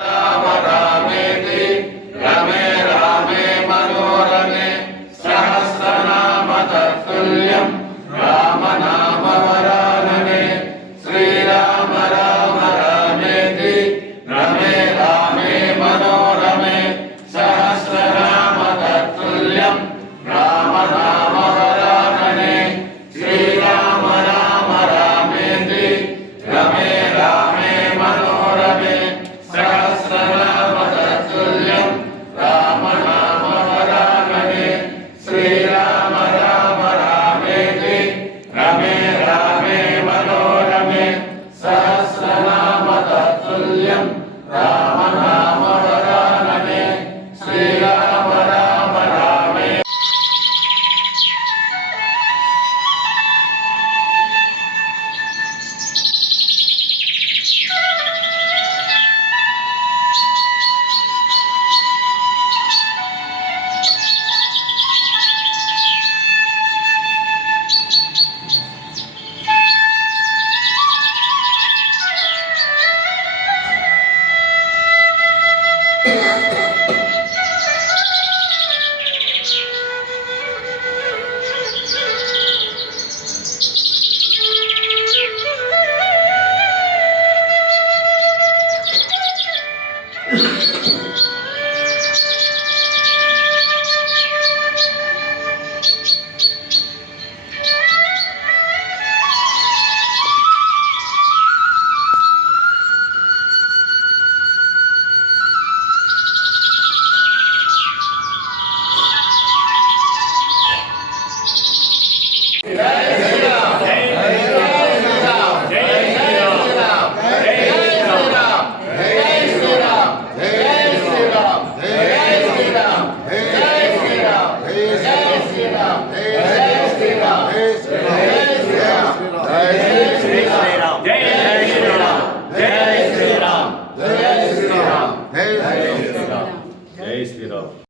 రామ రామేతి రమే రామే మనోరమే సహస్రనామ తత్తుల్యం రామనామ వరాననే శ్రీరామ రామ రామేతి రమే రామే మనోరమే సహస్రనామ తత్తుల్యం రామనామ వరాననే శ్రీరామ రామ రామేతి రమే రామే మనోరమే సహస్రనామ తత్తుల్యం రామనామ వరాననే శ్రీరామ రామ రామేతి రమే రామే మనోరమే సహస్రనామ తత్తుల్యం రామనామ వరాననే శ్రీరామ రామ రామే జై శ్రీరామ్.